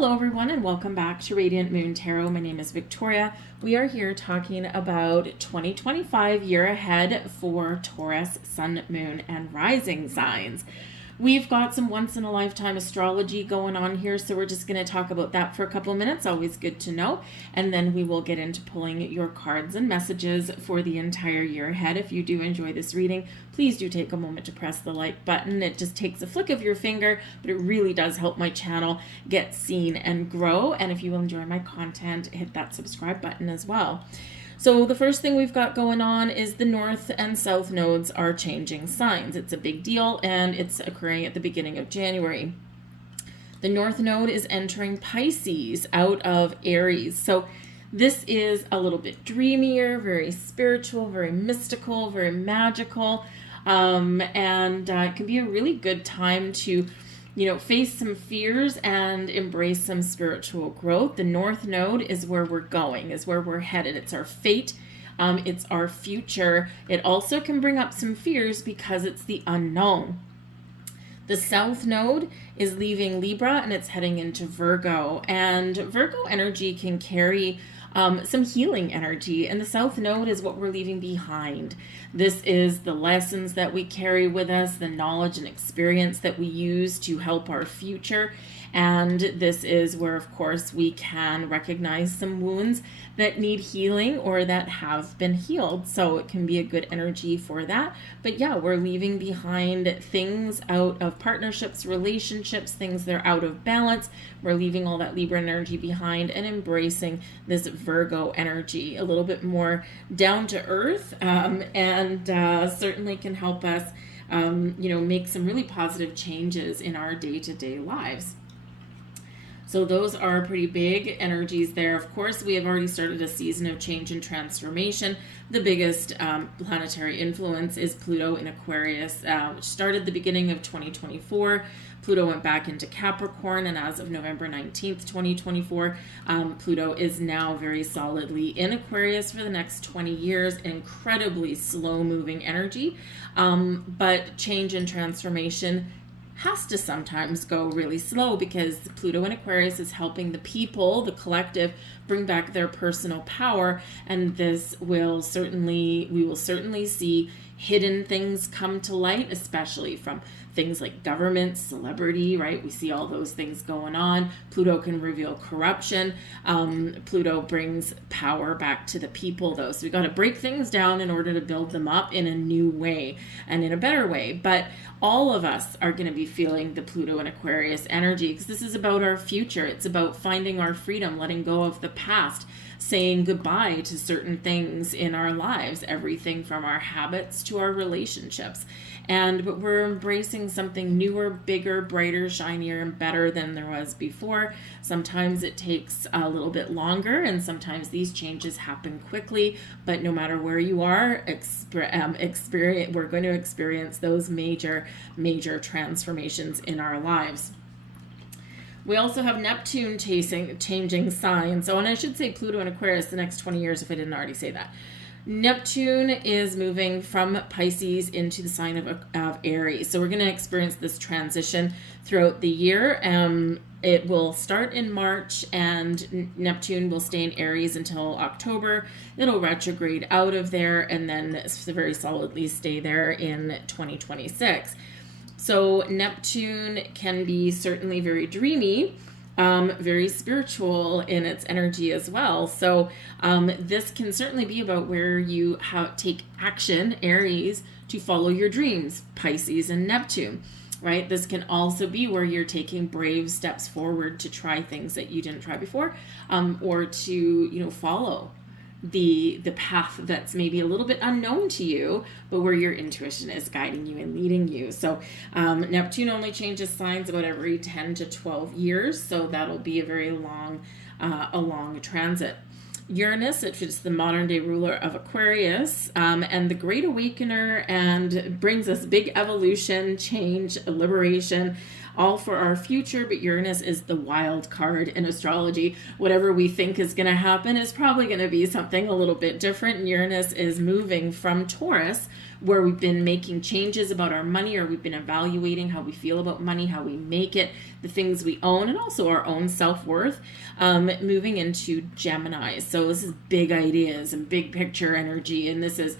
Hello everyone and welcome back to Radiant Moon Tarot. My name is Victoria. We are here talking about 2025 year ahead for Taurus, Sun, Moon, and Rising signs. We've got some once-in-a-lifetime astrology going on here, so we're just going to talk about that for a couple of minutes. Always good to know. And then we will get into pulling your cards and messages for the entire year ahead. If you do enjoy this reading, please do take a moment to press the like button. It just takes a flick of your finger, but it really does help my channel get seen and grow. And if you enjoy my content, hit that subscribe button as well. So the first thing we've got going on is the North and South nodes are changing signs. It's a big deal, and it's occurring at the beginning of January. The North node is entering Pisces out of Aries. So this is a little bit dreamier, very spiritual, very mystical, very magical, and it can be a really good time to face some fears and embrace some spiritual growth. The North Node is where we're going, is where we're headed. It's our fate. It's our future. It also can bring up some fears because it's the unknown. The South Node is leaving Libra and it's heading into Virgo. And Virgo energy can carry some healing energy, and the South Node is what we're leaving behind. This is the lessons that we carry with us, the knowledge and experience that we use to help our future. And this is where, of course, we can recognize some wounds that need healing or that have been healed. So it can be a good energy for that. But yeah, we're leaving behind things out of partnerships, relationships, things that are out of balance. We're leaving all that Libra energy behind and embracing this Virgo energy, a little bit more down to earth, and certainly can help us, make some really positive changes in our day-to-day lives. So those are pretty big energies there. Of course, we have already started a season of change and transformation. The biggest planetary influence is Pluto in Aquarius, which started the beginning of 2024. Pluto went back into Capricorn, and as of November 19th, 2024, Pluto is now very solidly in Aquarius for the next 20 years. Incredibly slow-moving energy, but change and transformation has to sometimes go really slow because Pluto in Aquarius is helping the people, the collective, bring back their personal power, and we will certainly see hidden things come to light, especially from things like government, celebrity, right? We see all those things going on. Pluto can reveal corruption. Pluto brings power back to the people, though. So we got to break things down in order to build them up in a new way and in a better way. But all of us are going to be feeling the Pluto and Aquarius energy because this is about our future. It's about finding our freedom, letting go of the past, saying goodbye to certain things in our lives, everything from our habits to our relationships. But we're embracing something newer, bigger, brighter, shinier, and better than there was before. Sometimes it takes a little bit longer, and sometimes these changes happen quickly. But no matter where you are, we're going to experience those major transformations in our lives. We also have Neptune changing signs. So, and I should say Pluto and Aquarius the next 20 years if I didn't already say that. Neptune is moving from Pisces into the sign of Aries. So we're going to experience this transition throughout the year. It will start in March, and Neptune will stay in Aries until October. It'll retrograde out of there and then very solidly stay there in 2026. So Neptune can be certainly very dreamy, very spiritual in its energy as well. So this can certainly be about where you take action, Aries, to follow your dreams, Pisces and Neptune, right? This can also be where you're taking brave steps forward to try things that you didn't try before, or to, follow the path that's maybe a little bit unknown to you, but where your intuition is guiding you and leading you. So Neptune only changes signs about every 10 to 12 years, so that'll be a very long transit. Uranus, which is the modern day ruler of Aquarius, and the Great Awakener, and brings us big evolution, change, liberation, all for our future. But Uranus is the wild card in astrology. Whatever we think is going to happen is probably going to be something a little bit different. And Uranus is moving from Taurus, where we've been making changes about our money, or we've been evaluating how we feel about money, how we make it, the things we own, and also our own self-worth, moving into Gemini. So this is big ideas and big picture energy, and this is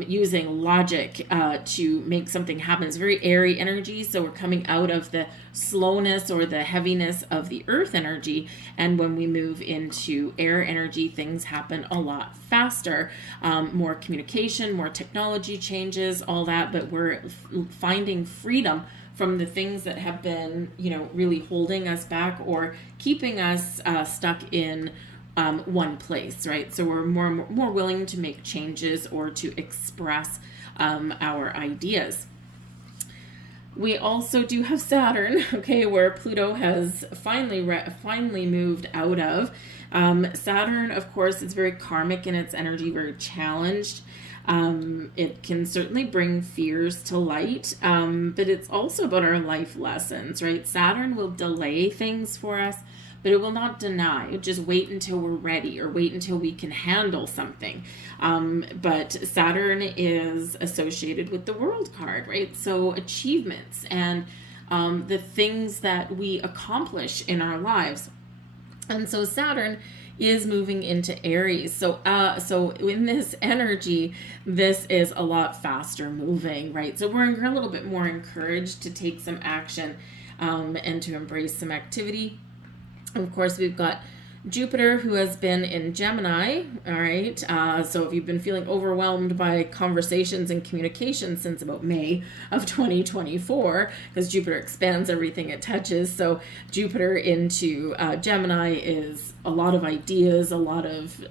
using logic to make something happen. It's very airy energy, so we're coming out of the slowness or the heaviness of the earth energy, and when we move into air energy, things happen a lot faster. More communication, more technology changes, all that, but we're finding freedom from the things that have been, really holding us back or keeping us stuck in one place, right? So we're more willing to make changes or to express our ideas. We also do have Saturn, okay, where Pluto has finally moved out of. Saturn, of course, is very karmic in its energy, very challenged. It can certainly bring fears to light, but it's also about our life lessons, right? Saturn will delay things for us, but it will not deny. Just wait until we're ready, or wait until we can handle something. But Saturn is associated with the World card, right? So achievements and the things that we accomplish in our lives. And so Saturn is moving into Aries. So in this energy, this is a lot faster moving, right? So we're a little bit more encouraged to take some action and to embrace some activity. Of course, we've got Jupiter, who has been in Gemini, all right? So if you've been feeling overwhelmed by conversations and communication since about May of 2024, because Jupiter expands everything it touches, so Jupiter into Gemini is a lot of ideas, a lot of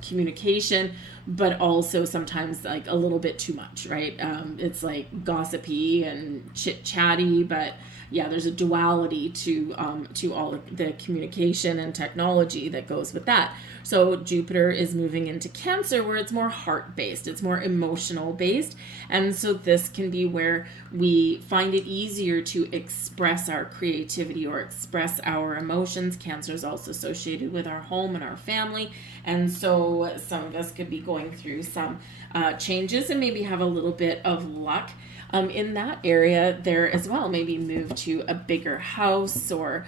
communication, but also sometimes like a little bit too much, right? It's like gossipy and chit-chatty, but yeah, there's a duality to all of the communication and technology that goes with that. So Jupiter is moving into Cancer, where it's more heart-based, it's more emotional-based, and so this can be where we find it easier to express our creativity or express our emotions. Cancer is also associated with our home and our family, and so some of us could be going through some changes and maybe have a little bit of luck in that area there as well. Maybe move to a bigger house or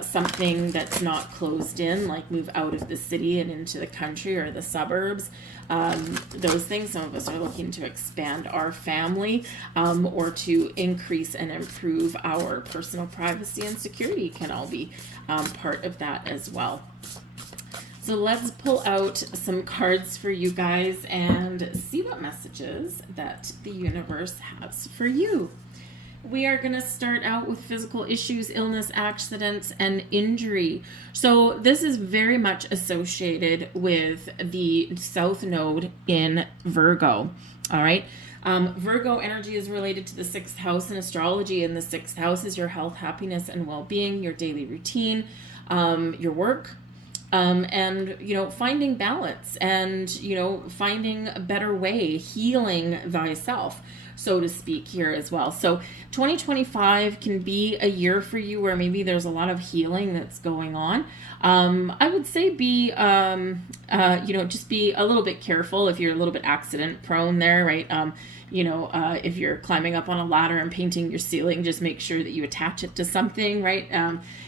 something that's not closed in, like move out of the city and into the country or the suburbs. Those things. Some of us are looking to expand our family or to increase and improve our personal privacy and security can all be part of that as well. So let's pull out some cards for you guys and see what messages that the universe has for you. We are going to start out with physical issues, illness, accidents, and injury. So this is very much associated with the South Node in Virgo. All right. Virgo energy is related to the 6th house in astrology, and the 6th house is your health, happiness, and well-being, your daily routine, your work, and finding balance and finding a better way, healing thyself, so to speak, here as well. So 2025 can be a year for you where maybe there's a lot of healing that's going on. I would say just be a little bit careful if you're a little bit accident prone there, right? If you're climbing up on a ladder and painting your ceiling, just make sure that you attach it to something, right?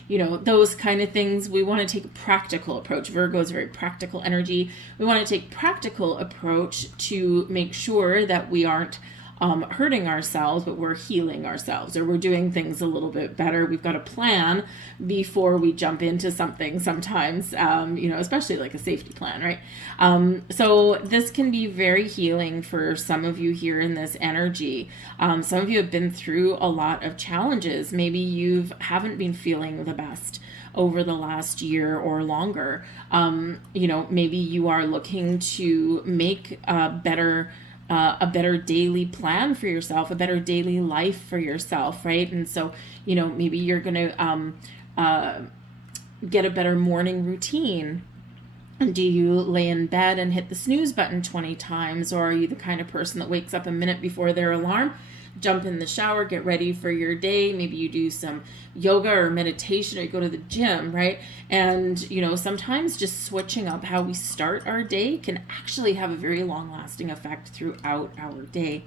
Those kind of things. We want to take a practical approach. Virgo is very practical energy. We want to take practical approach to make sure that we aren't hurting ourselves, but we're healing ourselves, or we're doing things a little bit better. We've got a plan before we jump into something sometimes, especially like a safety plan, right? So this can be very healing for some of you here in this energy. Some of you have been through a lot of challenges. Maybe you haven't been feeling the best over the last year or longer. Maybe you are looking to make a better daily plan for yourself, a better daily life for yourself, right? And so, maybe you're going to get a better morning routine, Do you lay in bed and hit the snooze button 20 times, or are you the kind of person that wakes up a minute before their alarm, jump in the shower, get ready for your day? Maybe you do some yoga or meditation, or you go to the gym, right? And, sometimes just switching up how we start our day can actually have a very long-lasting effect throughout our day.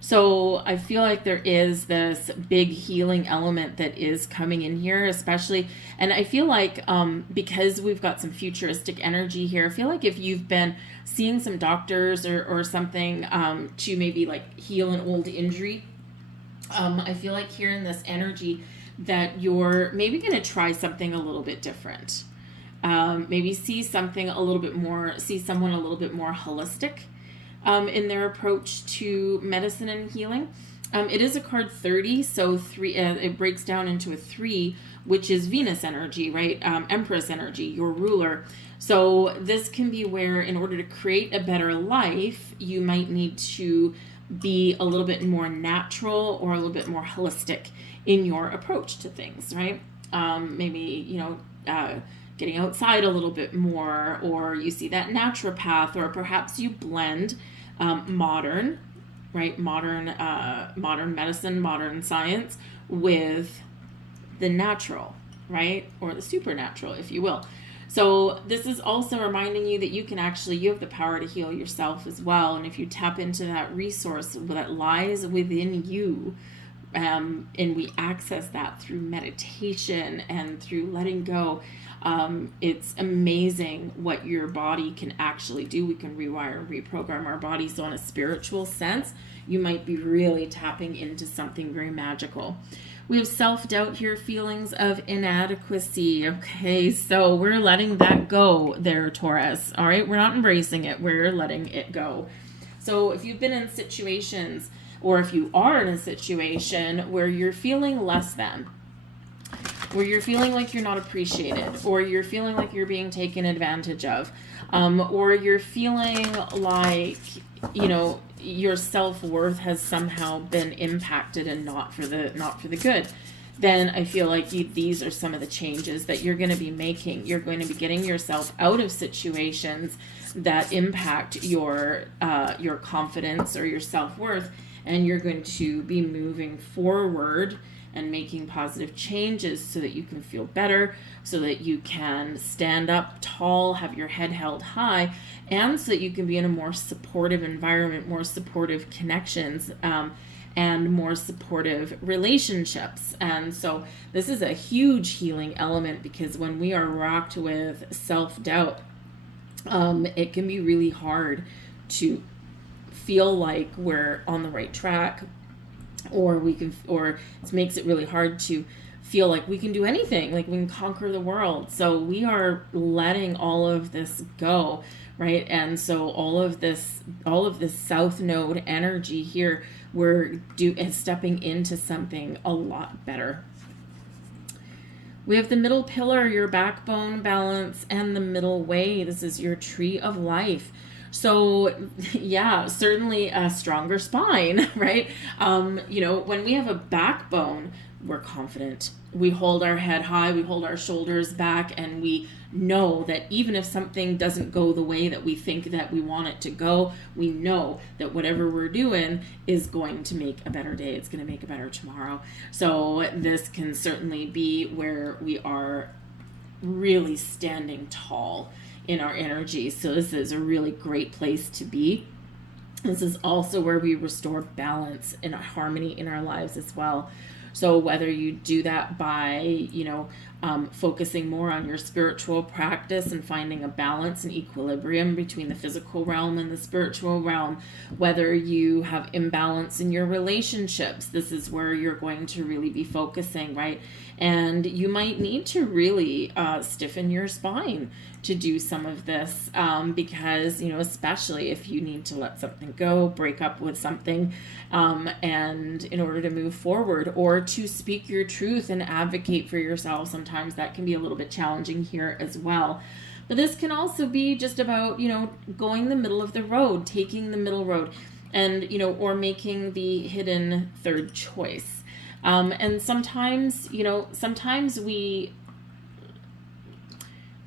So I feel like there is this big healing element that is coming in here, especially, and I feel like because we've got some futuristic energy here, I feel like if you've been seeing some doctors or something to maybe like heal an old injury, I feel like here in this energy that you're maybe going to try something a little bit different. Maybe see someone a little bit more holistic in their approach to medicine and healing. It is a card 30, so it breaks down into a 3, which is Venus energy, right? Empress energy, your ruler. So this can be where, in order to create a better life, you might need to be a little bit more natural or a little bit more holistic in your approach to things, right? Maybe, getting outside a little bit more, or you see that naturopath, or perhaps you blend modern medicine, modern science with the natural, right? Or the supernatural, if you will. So this is also reminding you that you have the power to heal yourself as well. And if you tap into that resource that lies within you, and we access that through meditation and through letting go, it's amazing what your body can actually do. We can rewire and reprogram our body. So in a spiritual sense, you might be really tapping into something very magical. We have self-doubt here, feelings of inadequacy. Okay, so we're letting that go there, Taurus. All right, we're not embracing it. We're letting it go. So if you've been in situations, or if you are in a situation where you're feeling less than, where you're feeling like you're not appreciated, or you're feeling like you're being taken advantage of, or you're feeling like, your self-worth has somehow been impacted and not for the good, then I feel like these are some of the changes that you're going to be making. You're going to be getting yourself out of situations that impact your confidence or your self-worth, and you're going to be moving forward and making positive changes so that you can feel better, so that you can stand up tall, have your head held high, and so that you can be in a more supportive environment, more supportive connections, and more supportive relationships. And so this is a huge healing element, because when we are rocked with self-doubt, it can be really hard to feel like we're on the right track, or it makes it really hard to feel like we can do anything, like we can conquer the world. So we are letting all of this go, right? And so all of this South Node energy here, we're stepping into something a lot better. We have the middle pillar, your backbone, balance, and the middle way. This is your tree of life. So yeah, certainly a stronger spine, right? When we have a backbone, we're confident. We hold our head high, we hold our shoulders back, and we know that even if something doesn't go the way that we think that we want it to go, we know that whatever we're doing is going to make a better day. It's going to make a better tomorrow. So this can certainly be where we are really standing tall in our energy. So this is a really great place to be. This is also where we restore balance and harmony in our lives as well. So whether you do that by, focusing more on your spiritual practice and finding a balance and equilibrium between the physical realm and the spiritual realm, whether you have imbalance in your relationships, this is where you're going to really be focusing, right? And you might need to really stiffen your spine to do some of this, because, especially if you need to let something go, break up with something, and in order to move forward or to speak your truth and advocate for yourself, sometimes that can be a little bit challenging here as well. But this can also be just about, going the middle of the road, taking the middle road, and, or making the hidden third choice. And sometimes we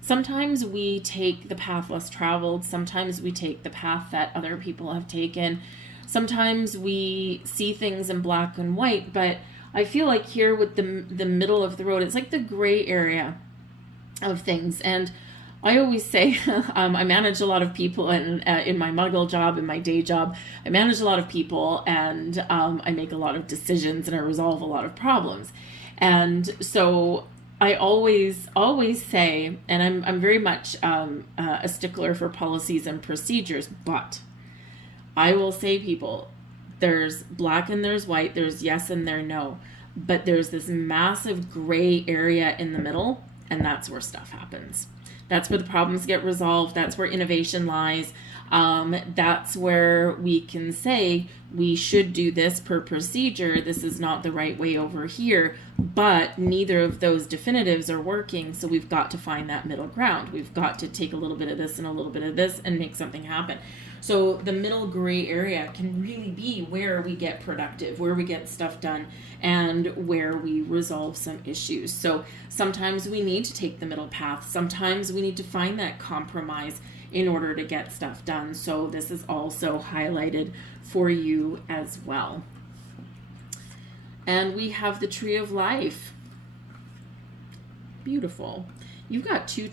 Sometimes we take the path less traveled. Sometimes we take the path that other people have taken. Sometimes we see things in black and white, but I feel like here with the middle of the road, it's like the gray area of things. And I always say, I manage a lot of people in my muggle job, in my day job. I manage a lot of people, and I make a lot of decisions, and I resolve a lot of problems. And so I always say, and I'm very much a stickler for policies and procedures, but I will say, people, there's black and there's white, there's yes and there's no, but there's this massive gray area in the middle, and that's where stuff happens. That's where the problems get resolved. That's where innovation lies. That's where we can say we should do this per procedure. This is not the right way over here, but neither of those definitives are working. So we've got to find that middle ground. We've got to take a little bit of this and a little bit of this and make something happen. So the middle gray area can really be where we get productive, where we get stuff done, and where we resolve some issues. So sometimes we need to take the middle path. Sometimes we need to find that compromise in order to get stuff done. So this is also highlighted for you as well. And we have the Tree of Life. Beautiful. You've got two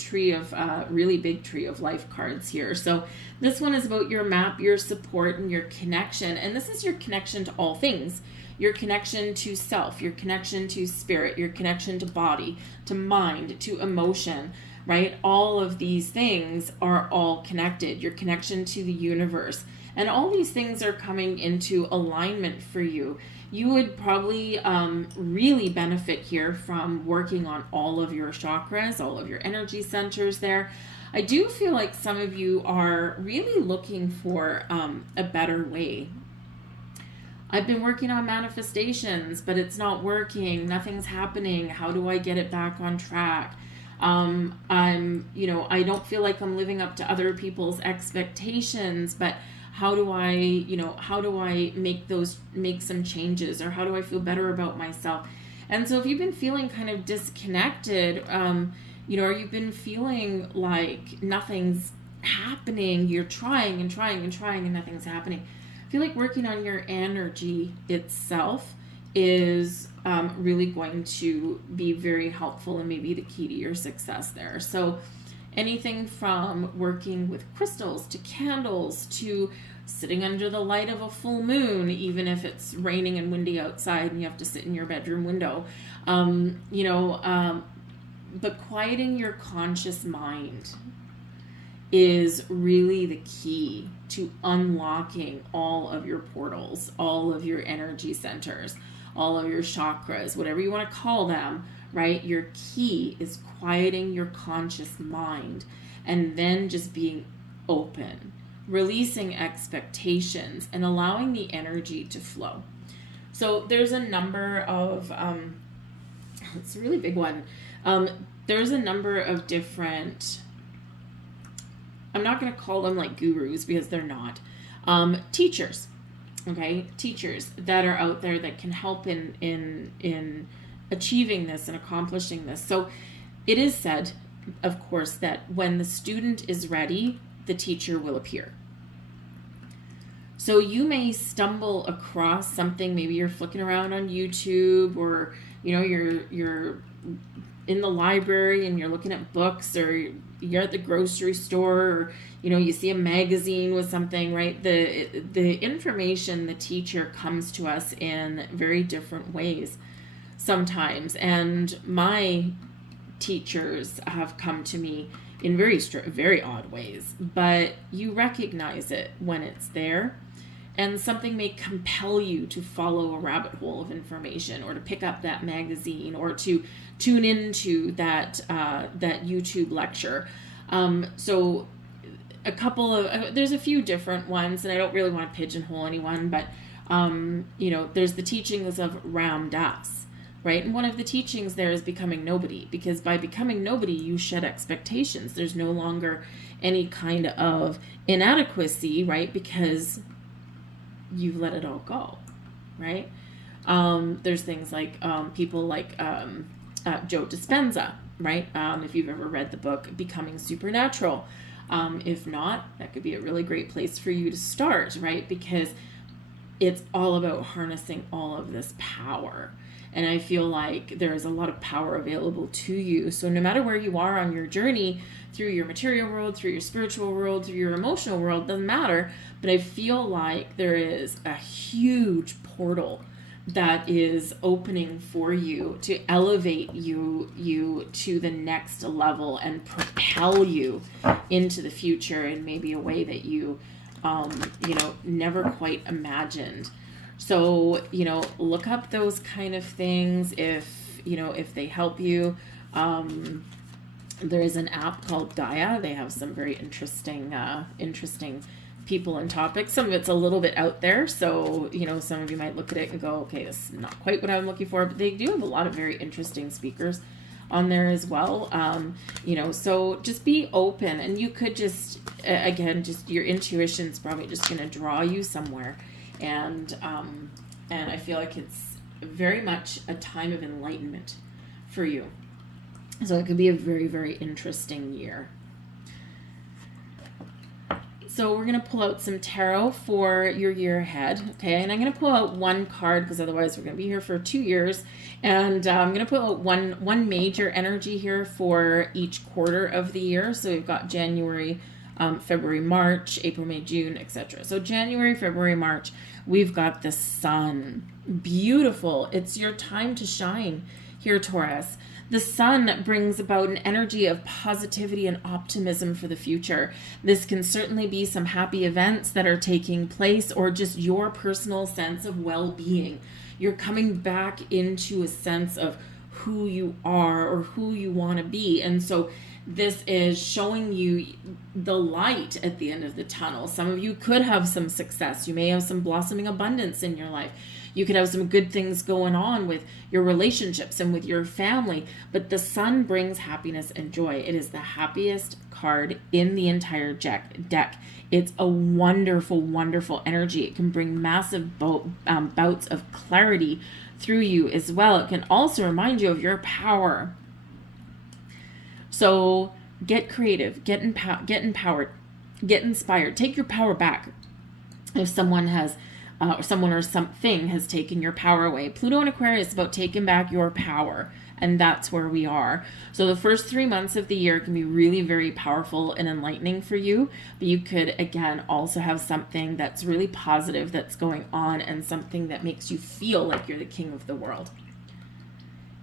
really big Tree of Life cards here. So this one is about your map, your support, and your connection. And this is your connection to all things. Your connection to self, your connection to spirit, your connection to body, to mind, to emotion, right? All of these things are all connected. Your connection to the universe. And all these things are coming into alignment for you. You would probably really benefit here from working on all of your chakras, all of your energy centers there. I do feel like some of you are really looking for a better way. I've been working on manifestations, but it's not working. Nothing's happening. How do I get it back on track? I don't feel like I'm living up to other people's expectations, but how do I make some changes, or how do I feel better about myself? And so if you've been feeling kind of disconnected, or you've been feeling like nothing's happening, you're trying and trying and trying and nothing's happening. I feel like working on your energy itself is really going to be very helpful and maybe the key to your success there. So anything from working with crystals to candles to sitting under the light of a full moon, even if it's raining and windy outside and you have to sit in your bedroom window, but quieting your conscious mind is really the key to unlocking all of your portals, all of your energy centers, all of your chakras, whatever you want to call them, right? Your key is quieting your conscious mind and then just being open, releasing expectations and allowing the energy to flow. So there's a number of, it's a really big one. There's a number of different, I'm not going to call them like gurus because they're not, teachers, okay? Teachers that are out there that can help in achieving this and accomplishing this. So it is said, of course, that when the student is ready, the teacher will appear. So you may stumble across something, maybe you're flicking around on YouTube, or you're in the library and you're looking at books, or you're at the grocery store, or you see a magazine with something, right? The information, the teacher comes to us in very different ways sometimes, and my teachers have come to me in very odd ways, but you recognize it when it's there. And something may compel you to follow a rabbit hole of information, or to pick up that magazine, or to tune into that YouTube lecture. So there's a few different ones, and I don't really want to pigeonhole anyone, but there's the teachings of Ram Dass, right? And one of the teachings there is becoming nobody, because by becoming nobody, you shed expectations. There's no longer any kind of inadequacy, right? Because you've let it all go, right? There's things like people like Joe Dispenza, right? If you've ever read the book Becoming Supernatural. If not, that could be a really great place for you to start, right? Because it's all about harnessing all of this power. And I feel like there is a lot of power available to you. So no matter where you are on your journey, through your material world, through your spiritual world, through your emotional world, doesn't matter. But I feel like there is a huge portal that is opening for you to elevate you to the next level and propel you into the future in maybe a way that you never quite imagined. So, look up those kind of things if they help you. There is an app called Gaia. They have some very interesting people and topics. Some of it's a little bit out there. So, some of you might look at it and go, okay, this is not quite what I'm looking for. But they do have a lot of very interesting speakers on there as well. So just be open, and you could just your intuition's probably just going to draw you somewhere. And I feel like it's very much a time of enlightenment for you. So it could be a very, very interesting year. So we're going to pull out some tarot for your year ahead, okay? And I'm going to pull out one card because otherwise we're going to be here for 2 years. And I'm going to pull out one major energy here for each quarter of the year. So we've got January, February, March, April, May, June, etc. So January, February, March, we've got the sun. Beautiful. It's your time to shine here, Taurus. The sun brings about an energy of positivity and optimism for the future. This can certainly be some happy events that are taking place or just your personal sense of well-being. You're coming back into a sense of who you are or who you want to be. And so this is showing you the light at the end of the tunnel. Some of you could have some success. You may have some blossoming abundance in your life. You could have some good things going on with your relationships and with your family, but the sun brings happiness and joy. It is the happiest card in the entire deck. It's a wonderful, wonderful energy. It can bring massive bouts of clarity through you as well. It can also remind you of your power. So get creative, get empowered, get inspired, take your power back. If someone has someone or something has taken your power away. Pluto in Aquarius is about taking back your power, and that's where we are. So the first 3 months of the year can be really very powerful and enlightening for you, but you could, again, also have something that's really positive that's going on and something that makes you feel like you're the king of the world.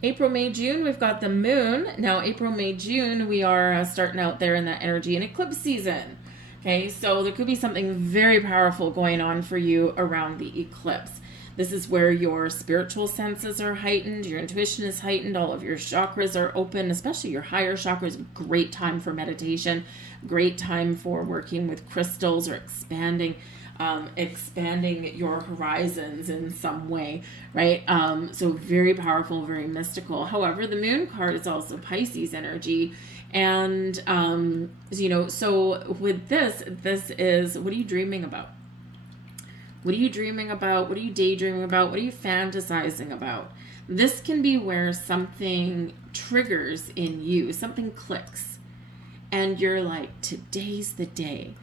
April, May, June, we've got the moon. Now, April, May, June, we are starting out there in that energy in eclipse season. Okay, so there could be something very powerful going on for you around the eclipse. This is where your spiritual senses are heightened, your intuition is heightened, all of your chakras are open, especially your higher chakras. Great time for meditation, great time for working with crystals or expanding your horizons in some way, right? So very powerful, very mystical. However, the moon card is also Pisces energy. And, so with this is, what are you dreaming about? What are you dreaming about? What are you daydreaming about? What are you fantasizing about? This can be where something triggers in you, something clicks, and you're like, today's the day.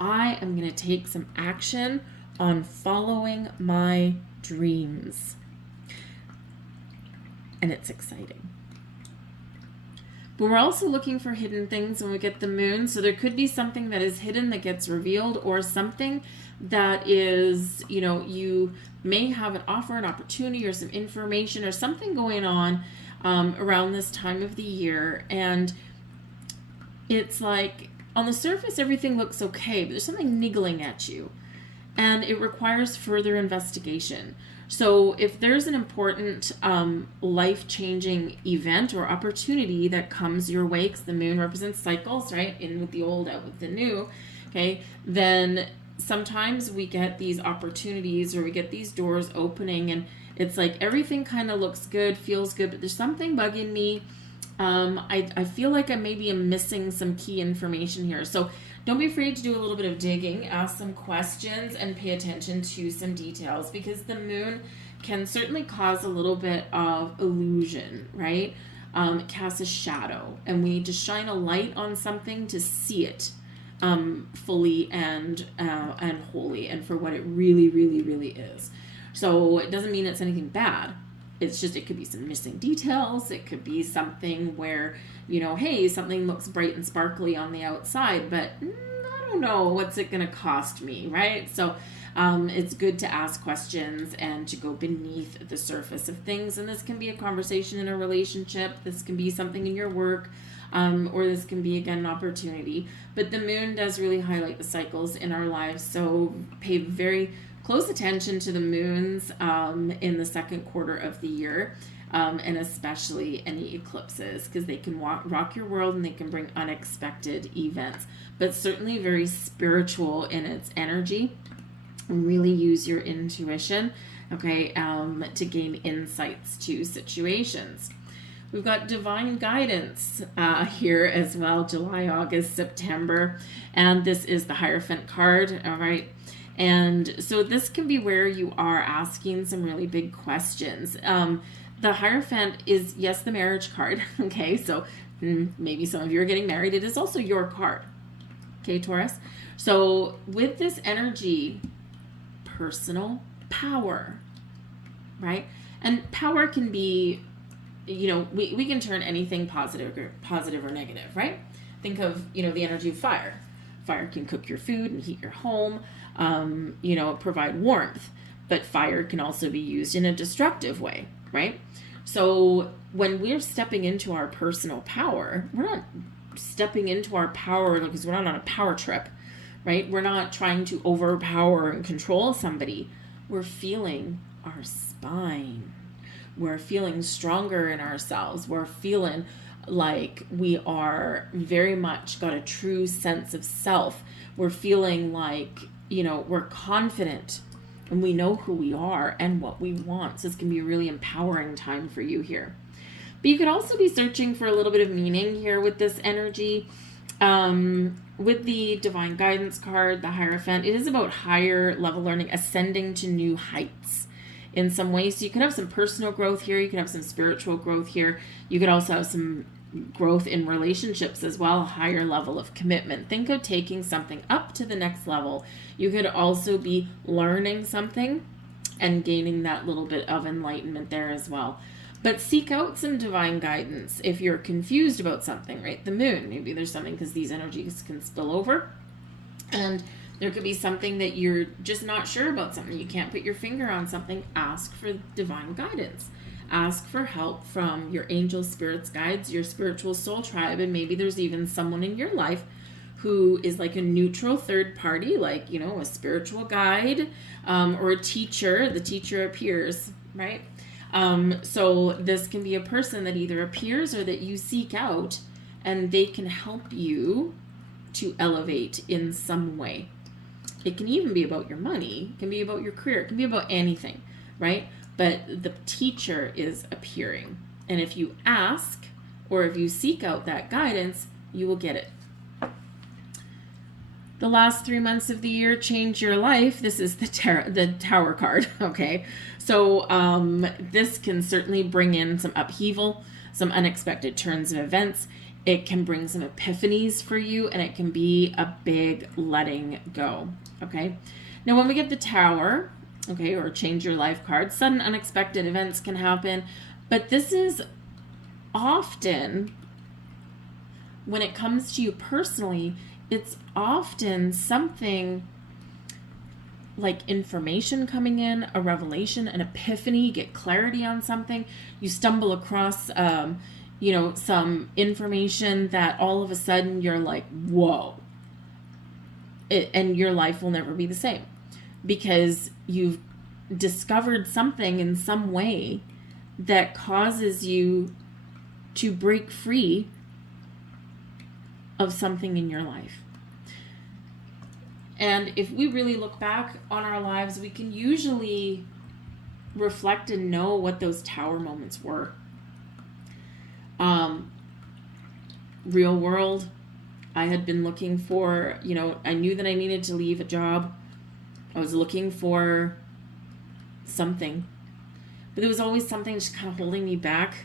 I am going to take some action on following my dreams. And it's exciting. But we're also looking for hidden things when we get the moon. So there could be something that is hidden that gets revealed, or something that is, you may have an offer, an opportunity, or some information or something going on around this time of the year. And it's like, on the surface, everything looks okay, but there's something niggling at you, and it requires further investigation. So if there's an important life-changing event or opportunity that comes your way, because the moon represents cycles, right? In with the old, out with the new, okay? Then sometimes we get these opportunities, or we get these doors opening, and it's like everything kind of looks good, feels good, but there's something bugging me. I feel like I maybe am missing some key information here. So don't be afraid to do a little bit of digging, ask some questions, and pay attention to some details, because the moon can certainly cause a little bit of illusion, right? casts a shadow, and we need to shine a light on something to see it fully and wholly, and for what it really, really, really is. So it doesn't mean it's anything bad. It's just, it could be some missing details. It could be something where, hey, something looks bright and sparkly on the outside, but I don't know, what's it going to cost me, right? So it's good to ask questions and to go beneath the surface of things. And this can be a conversation in a relationship. This can be something in your work, or this can be, again, an opportunity. But the moon does really highlight the cycles in our lives. So pay very close attention to the moons in the second quarter of the year, and especially any eclipses, because they can rock your world and they can bring unexpected events, but certainly very spiritual in its energy. Really use your intuition, okay, to gain insights to situations. We've got divine guidance here as well, July, August, September, and this is the Hierophant card, all right? And so this can be where you are asking some really big questions. The Hierophant is, yes, the marriage card, okay? So maybe some of you are getting married. It is also your card, okay, Taurus? So with this energy, personal power, right? And power can be, we can turn anything positive or negative, right? Think of, the energy of fire. Fire can cook your food and heat your home, provide warmth, but fire can also be used in a destructive way, right? So when we're stepping into our personal power, we're not stepping into our power because we're not on a power trip, right? We're not trying to overpower and control somebody. We're feeling our spine. We're feeling stronger in ourselves. We're feeling like we are very much got a true sense of self. We're feeling like, we're confident and we know who we are and what we want. So it's going to be a really empowering time for you here. But you could also be searching for a little bit of meaning here with this energy. With the Divine Guidance card, the Hierophant, it is about higher level learning, ascending to new heights in some ways. So you can have some personal growth here. You can have some spiritual growth here. You could also have some growth in relationships as well, a higher level of commitment. Think of taking something up to the next level. You could also be learning something and gaining that little bit of enlightenment there as well. But seek out some divine guidance if you're confused about something, right? The moon, maybe there's something, because these energies can spill over. And there could be something that you're just not sure about, something you can't put your finger on something. Ask for divine guidance. Ask for help from your angels, spirits, guides, your spiritual soul tribe, and maybe there's even someone in your life who is like a neutral third party, like, a spiritual guide, or a teacher. The teacher appears, right? So this can be a person that either appears or that you seek out, and they can help you to elevate in some way. It can even be about your money. It can be about your career. It can be about anything, right? But the teacher is appearing. And if you ask, or if you seek out that guidance, you will get it. The last 3 months of the year change your life. This is the Tower card, okay? So this can certainly bring in some upheaval, some unexpected turns of events. It can bring some epiphanies for you, and it can be a big letting go, okay? Now, when we get the Tower, okay, or change your life card, sudden unexpected events can happen, but this is often, when it comes to you personally, it's often something like information coming in, a revelation, an epiphany, get clarity on something. You stumble across, some information that all of a sudden you're like, whoa. And your life will never be the same because you've discovered something in some way that causes you to break free of something in your life. And if we really look back on our lives, we can usually reflect and know what those Tower moments were. Real world, I had been looking for, I knew that I needed to leave a job. I was looking for something, but there was always something just kind of holding me back.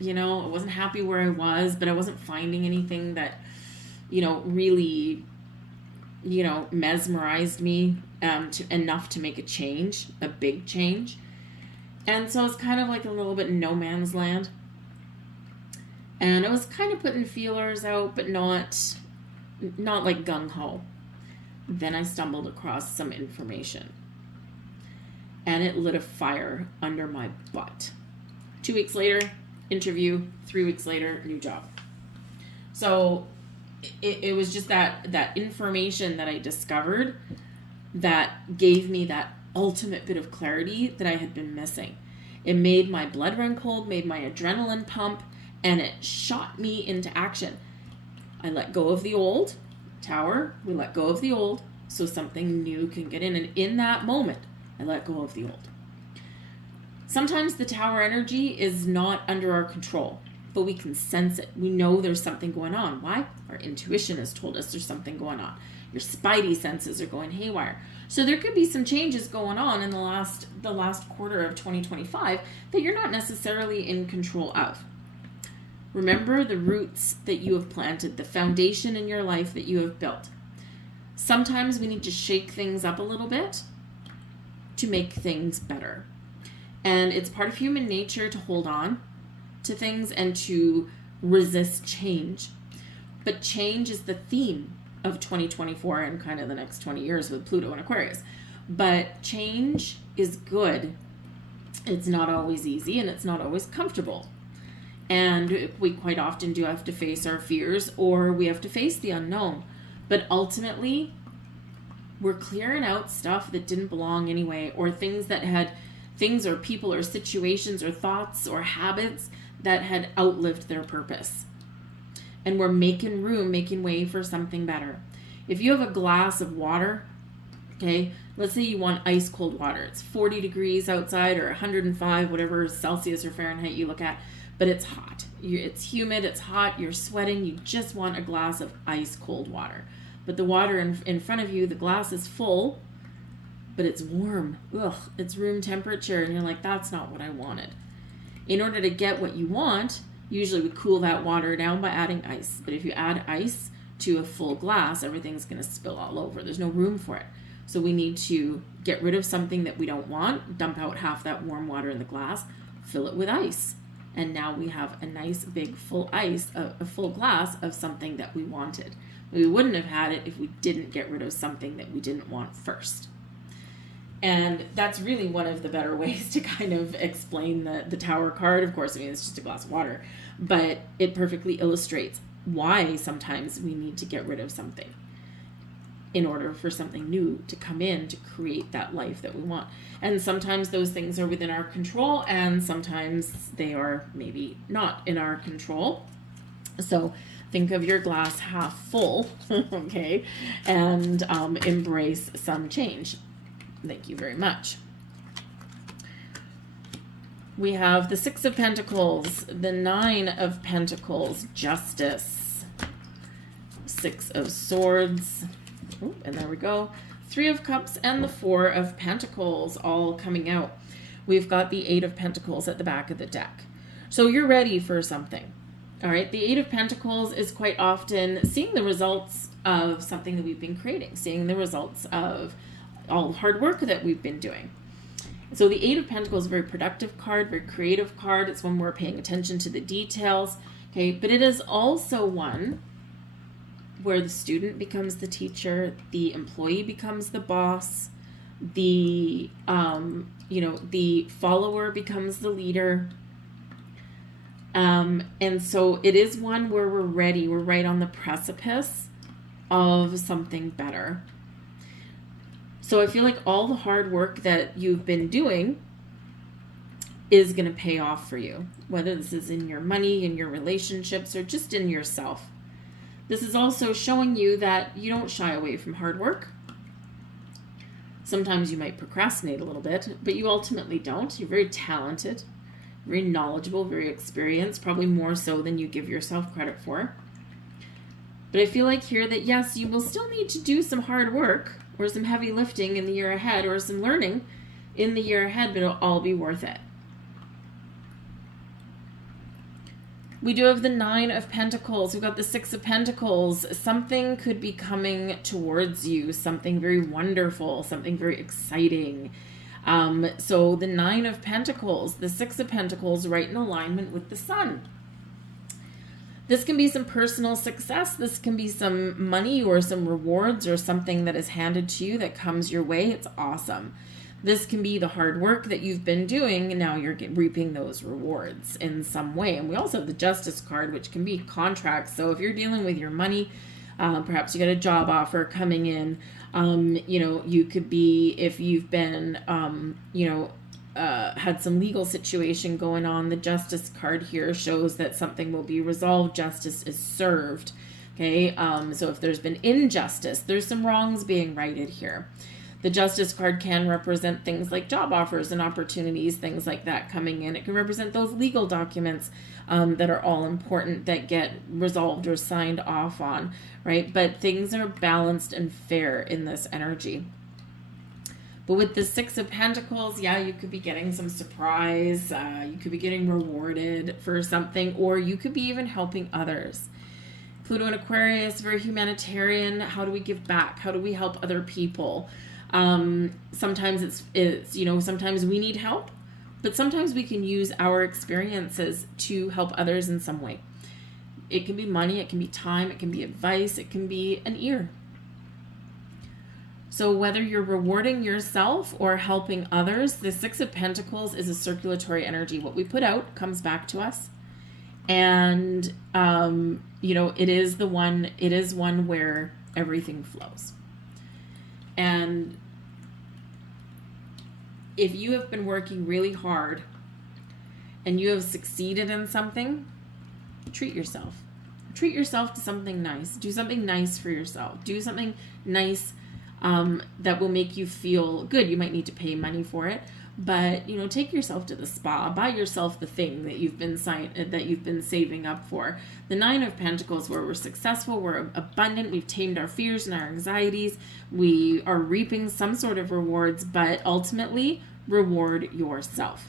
I wasn't happy where I was, but I wasn't finding anything that, really, mesmerized me enough to make a change, a big change. And so it's kind of like a little bit no man's land. And I was kind of putting feelers out, but not like gung-ho. Then I stumbled across some information. And it lit a fire under my butt. 2 weeks later, interview. 3 weeks later, new job. So it was just that information that I discovered that gave me that ultimate bit of clarity that I had been missing. It made my blood run cold, made my adrenaline pump, and it shot me into action. I let go of the old. Tower, we let go of the old so something new can get in. And in that moment, I let go of the old. Sometimes the Tower energy is not under our control, but we can sense it. We know there's something going on. Why? Our intuition has told us there's something going on. Your spidey senses are going haywire. So there could be some changes going on in the last quarter of 2025 that you're not necessarily in control of. Remember the roots that you have planted, the foundation in your life that you have built. Sometimes we need to shake things up a little bit to make things better. And it's part of human nature to hold on to things and to resist change. But change is the theme of 2024 and kind of the next 20 years with Pluto and Aquarius. But change is good. It's not always easy and it's not always comfortable. And we quite often do have to face our fears, or we have to face the unknown. But ultimately, we're clearing out stuff that didn't belong anyway, or things or people or situations or thoughts or habits that had outlived their purpose. And we're making room, making way for something better. If you have a glass of water, okay, let's say you want ice cold water. It's 40 degrees outside or 105, whatever Celsius or Fahrenheit you look at. But it's hot. It's humid, it's hot, you're sweating, you just want a glass of ice cold water. But the water in front of you, the glass is full, but it's warm. Ugh, it's room temperature, and you're like, that's not what I wanted. In order to get what you want, usually we cool that water down by adding ice. But if you add ice to a full glass, everything's going to spill all over. There's no room for it. So we need to get rid of something that we don't want, dump out half that warm water in the glass, fill it with ice. And now we have a nice big full ice, a full glass of something that we wanted. We wouldn't have had it if we didn't get rid of something that we didn't want first. And that's really one of the better ways to kind of explain the Tower card. Of course, it's just a glass of water, but it perfectly illustrates why sometimes we need to get rid of something in order for something new to come in to create that life that we want. And sometimes those things are within our control, and sometimes they are maybe not in our control. So think of your glass half full, okay, and embrace some change. Thank you very much. We have the Six of Pentacles, the Nine of Pentacles, Justice, Six of Swords, and there we go, Three of Cups, and the Four of Pentacles all coming out. We've got the Eight of Pentacles at the back of the deck. So you're ready for something. All right, the Eight of Pentacles is quite often seeing the results of something that we've been creating, seeing the results of all the hard work that we've been doing. So the Eight of Pentacles is a very productive card, very creative card. It's when we're paying attention to the details, okay? But it is also one where the student becomes the teacher, the employee becomes the boss, the the follower becomes the leader. And so it is one where we're ready. We're right on the precipice of something better. So I feel like all the hard work that you've been doing is going to pay off for you, whether this is in your money, in your relationships, or just in yourself. This is also showing you that you don't shy away from hard work. Sometimes you might procrastinate a little bit, but you ultimately don't. You're very talented, very knowledgeable, very experienced, probably more so than you give yourself credit for. But I feel like here that, yes, you will still need to do some hard work or some heavy lifting in the year ahead or some learning in the year ahead, but it'll all be worth it. We do have the Nine of Pentacles. We've got the Six of Pentacles. Something could be coming towards you, something very wonderful, something very exciting. So the Nine of Pentacles, the Six of Pentacles, right in alignment with the Sun. This can be some personal success. This can be some money or some rewards or something that is handed to you that comes your way. It's awesome. This can be the hard work that you've been doing, and now you're reaping those rewards in some way. And we also have the Justice card, which can be contracts. So if you're dealing with your money, perhaps you get a job offer coming in. You could be, if you've been, had some legal situation going on, the Justice card here shows that something will be resolved. Justice is served. Okay. So if there's been injustice, there's some wrongs being righted here. The Justice card can represent things like job offers and opportunities, things like that coming in. It can represent those legal documents that are all important that get resolved or signed off on, right? But things are balanced and fair in this energy. But with the Six of Pentacles, yeah, you could be getting some surprise. You could be getting rewarded for something, or you could be even helping others. Pluto and Aquarius, very humanitarian. How do we give back? How do we help other people? Sometimes it's sometimes we need help, but sometimes we can use our experiences to help others in some way. It can be money, it can be time, it can be advice, it can be an ear. So whether you're rewarding yourself or helping others, the Six of Pentacles is a circulatory energy. What we put out comes back to us. And, it is one where everything flows. And if you have been working really hard and you have succeeded in something, treat yourself. Treat yourself to something nice. Do something nice for yourself. Do something nice that will make you feel good. You might need to pay money for it, but take yourself to the spa. Buy yourself the thing that you've been saving up for. The Nine of Pentacles, where we're successful, we're abundant, we've tamed our fears and our anxieties, we are reaping some sort of rewards, but ultimately reward yourself.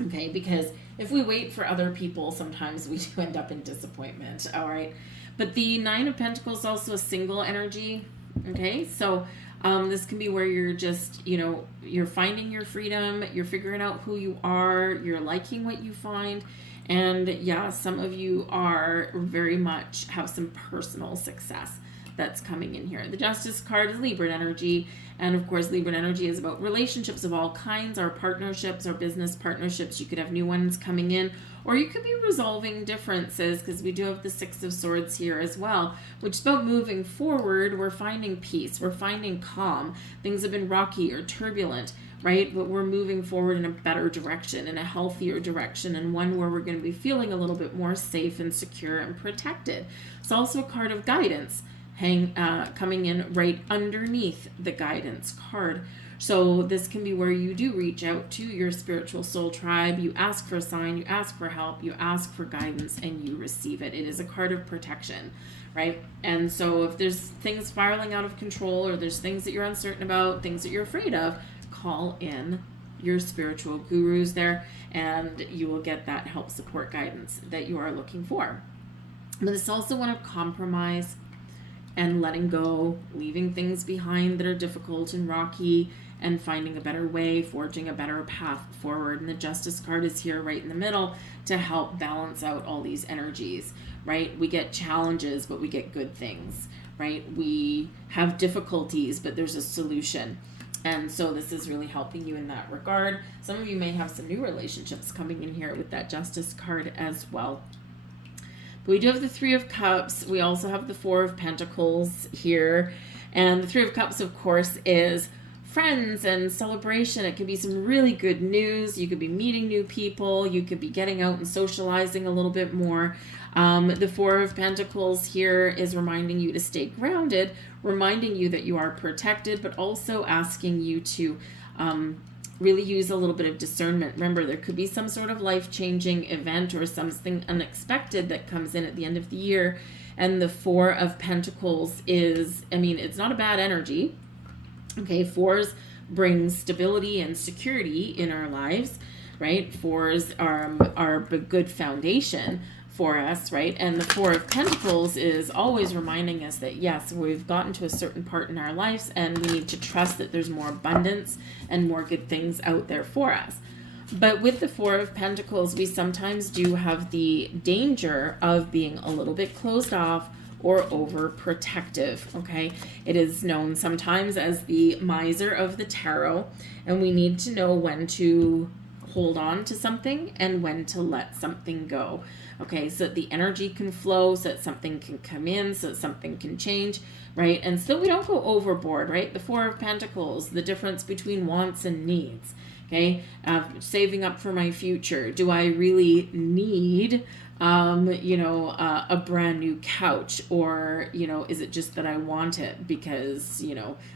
Okay, because if we wait for other people, sometimes we do end up in disappointment. All right, but the Nine of Pentacles is also a single energy. Okay, so this can be where you're just, you're finding your freedom, you're figuring out who you are, you're liking what you find. And yeah, some of you are very much have some personal success that's coming in here. The Justice card is Libra energy. And of course, Libra energy is about relationships of all kinds, our partnerships, our business partnerships. You could have new ones coming in, or you could be resolving differences, because we do have the Six of Swords here as well, which is about moving forward. We're finding peace. We're finding calm. Things have been rocky or turbulent, right? But we're moving forward in a better direction, in a healthier direction, and one where we're going to be feeling a little bit more safe and secure and protected. It's also a card of guidance coming in right underneath the guidance card. So this can be where you do reach out to your spiritual soul tribe. You ask for a sign, you ask for help, you ask for guidance, and you receive it. It is a card of protection, right? And so if there's things spiraling out of control, or there's things that you're uncertain about, things that you're afraid of, call in your spiritual gurus there, and you will get that help, support, guidance that you are looking for. But it's also one of compromise and letting go, leaving things behind that are difficult and rocky, and finding a better way, forging a better path forward. And the Justice card is here right in the middle to help balance out all these energies, right? We get challenges, but we get good things, right? We have difficulties, but there's a solution. And so this is really helping you in that regard. Some of you may have some new relationships coming in here with that Justice card as well. But we do have the Three of Cups. We also have the Four of Pentacles here. And the Three of Cups, of course, is friends and celebration. It could be some really good news. You could be meeting new people. You could be getting out and socializing a little bit more. The Four of Pentacles here is reminding you to stay grounded, reminding you that you are protected, but also asking you to really use a little bit of discernment. Remember, there could be some sort of life-changing event or something unexpected that comes in at the end of the year. And the Four of Pentacles is, it's not a bad energy. Okay, fours bring stability and security in our lives, right? Fours are a good foundation. for us, right? And the Four of Pentacles is always reminding us that, yes, we've gotten to a certain part in our lives and we need to trust that there's more abundance and more good things out there for us. But with the Four of Pentacles, we sometimes do have the danger of being a little bit closed off or overprotective, okay? It is known sometimes as the miser of the tarot, and we need to know when to hold on to something and when to let something go. Okay, so that the energy can flow, so that something can come in, so that something can change, right? And so we don't go overboard, right? The Four of Pentacles, the difference between wants and needs, okay? Saving up for my future. Do I really need, a brand new couch? Or, is it just that I want it because,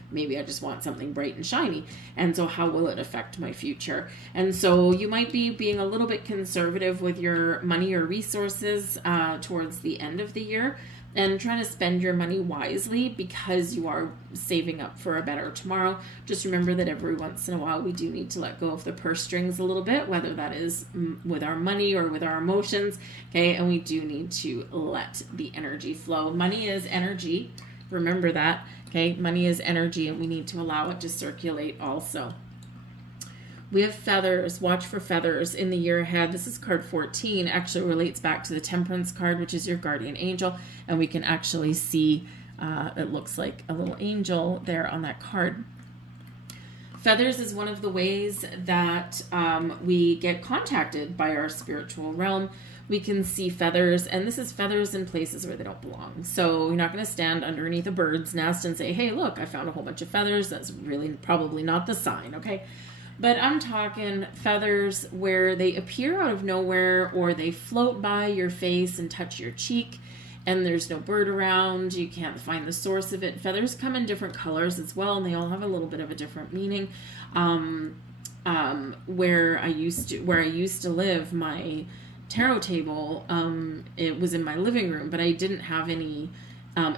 maybe I just want something bright and shiny. And so how will it affect my future? And so you might be being a little bit conservative with your money or resources towards the end of the year, and trying to spend your money wisely because you are saving up for a better tomorrow. Just remember that every once in a while we do need to let go of the purse strings a little bit, whether that is with our money or with our emotions, okay? And we do need to let the energy flow. Money is energy. Remember that, okay? Money is energy, and we need to allow it to circulate also. We have feathers. Watch for feathers in the year ahead. This is card 14. Actually relates back to the Temperance card, which is your guardian angel. And we can actually see, it looks like a little angel there on that card. Feathers is one of the ways that we get contacted by our spiritual realm. We can see feathers, and this is feathers in places where they don't belong. So you're not going to stand underneath a bird's nest and say, hey, look, I found a whole bunch of feathers. That's really probably not the sign, okay? But I'm talking feathers where they appear out of nowhere, or they float by your face and touch your cheek, and there's no bird around. You can't find the source of it. Feathers come in different colors as well, and they all have a little bit of a different meaning. Where I used to live, my tarot table, it was in my living room, but I didn't have any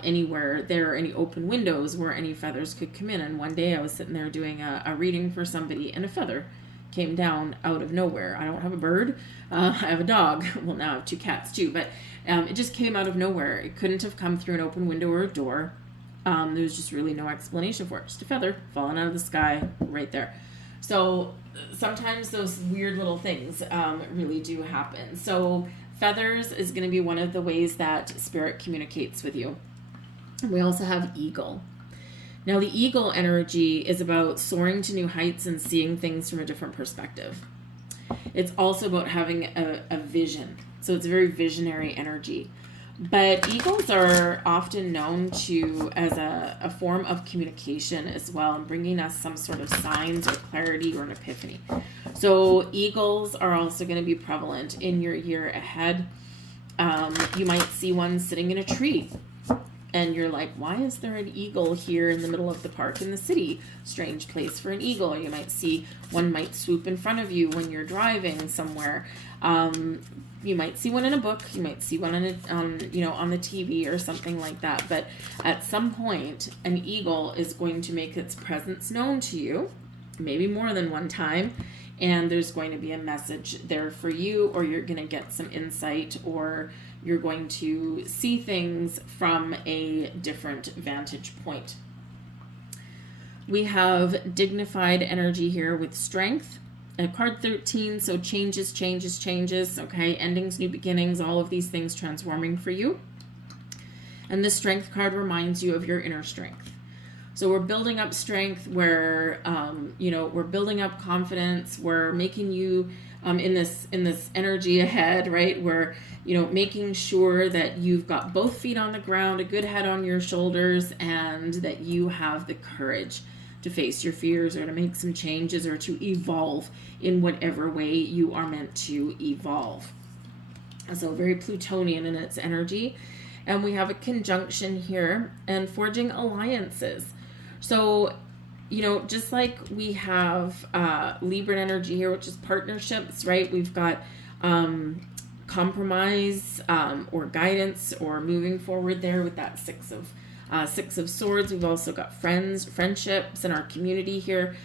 anywhere there, any open windows where any feathers could come in. And one day I was sitting there doing a reading for somebody, and a feather came down out of nowhere. I don't have a bird. I have a dog. Well, now I have 2 cats too, but it just came out of nowhere. It couldn't have come through an open window or a door. There was just really no explanation for it. Just a feather falling out of the sky right there. So sometimes those weird little things really do happen. So feathers is going to be one of the ways that spirit communicates with you. We also have eagle. Now, the eagle energy is about soaring to new heights and seeing things from a different perspective. It's also about having a vision. So it's a very visionary energy. But eagles are often known to as a form of communication as well, and bringing us some sort of signs or clarity or an epiphany. So eagles are also going to be prevalent in your year ahead. You might see one sitting in a tree, and you're like, why is there an eagle here in the middle of the park in the city? Strange place for an eagle. You might see one might swoop in front of you when you're driving somewhere. You might see one in a book. You might see one on the TV or something like that. But at some point, an eagle is going to make its presence known to you, maybe more than one time. And there's going to be a message there for you, or you're going to get some insight, or you're going to see things from a different vantage point. We have dignified energy here with strength. Card 13, so changes, okay? Endings, new beginnings, all of these things transforming for you. And the strength card reminds you of your inner strength. So we're building up strength, where, we're building up confidence. We're making you, in this energy ahead, right? We're, making sure that you've got both feet on the ground, a good head on your shoulders, and that you have the courage to face your fears, or to make some changes, or to evolve in whatever way you are meant to evolve. So very Plutonian in its energy. And we have a conjunction here, and forging alliances. So, just like we have Libra energy here, which is partnerships, right? We've got compromise or guidance, or moving forward there with that Six of Swords. We've also got friendships in our community here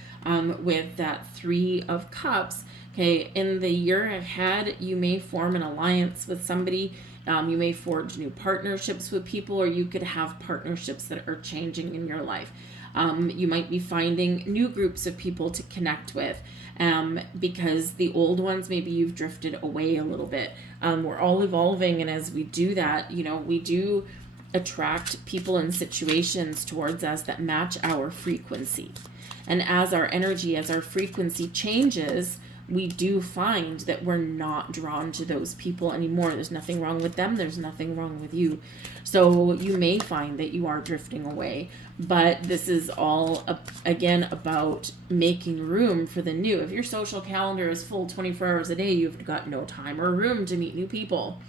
with that 3 of Cups. Okay, in the year ahead, you may form an alliance with somebody. You may forge new partnerships with people, or you could have partnerships that are changing in your life. You might be finding new groups of people to connect with, because the old ones, maybe you've drifted away a little bit. We're all evolving, and as we do that, we do attract people and situations towards us that match our frequency. And as our energy, as our frequency changes, we do find that we're not drawn to those people anymore. There's nothing wrong with them. There's nothing wrong with you. So you may find that you are drifting away, but this is all, again, about making room for the new. If your social calendar is full 24 hours a day, you've got no time or room to meet new people,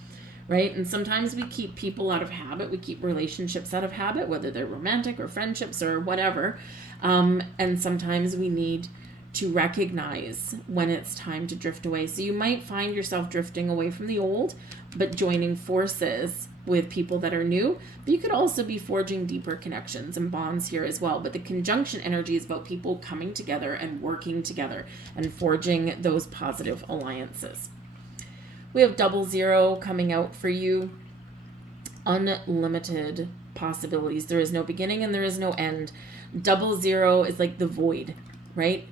right? And sometimes we keep people out of habit. We keep relationships out of habit, whether they're romantic or friendships or whatever. And sometimes we need to recognize when it's time to drift away. So you might find yourself drifting away from the old, but joining forces with people that are new. But you could also be forging deeper connections and bonds here as well. But the conjunction energy is about people coming together and working together and forging those positive alliances. We have 00 coming out for you. Unlimited possibilities. There is no beginning and there is no end. 00 is like the void, right?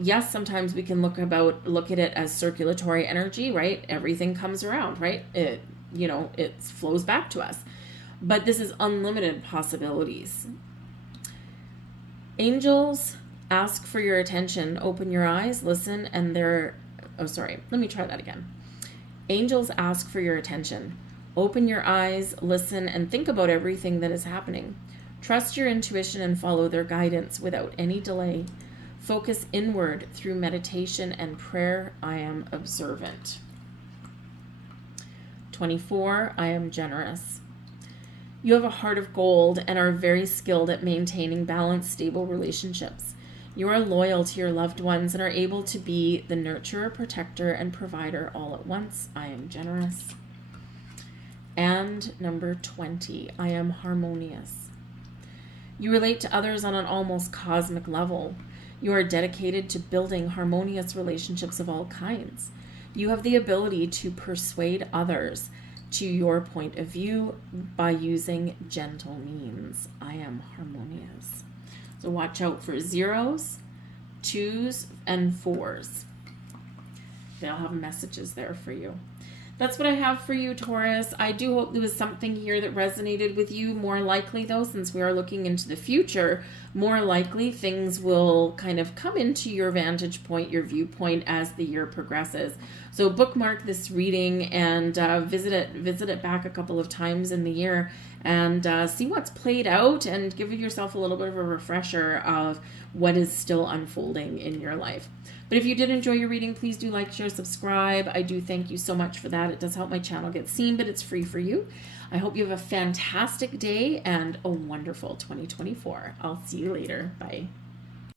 Yes, sometimes we can look at it as circulatory energy, right? Everything comes around, right? It flows back to us. But this is unlimited possibilities. Angels ask for your attention. Open your eyes, listen, and let me try that again. Angels ask for your attention. Open your eyes, listen, and think about everything that is happening. Trust your intuition and follow their guidance without any delay. Focus inward through meditation and prayer. I am observant. 24, I am generous. You have a heart of gold and are very skilled at maintaining balanced, stable relationships. You are loyal to your loved ones and are able to be the nurturer, protector, and provider all at once. I am generous. And number 20, I am harmonious. You relate to others on an almost cosmic level. You are dedicated to building harmonious relationships of all kinds. You have the ability to persuade others to your point of view by using gentle means. I am harmonious. So watch out for 0s, 2s, and 4s. They'll have messages there for you. That's what I have for you, Taurus. I do hope there was something here that resonated with you. More likely, though, since we are looking into the future, more likely things will kind of come into your vantage point, your viewpoint as the year progresses. So bookmark this reading and visit it back a couple of times in the year and see what's played out and give yourself a little bit of a refresher of what is still unfolding in your life. But if you did enjoy your reading, please do like, share, subscribe. I do thank you so much for that. It does help my channel get seen, but it's free for you. I hope you have a fantastic day and a wonderful 2024. I'll see you later. Bye.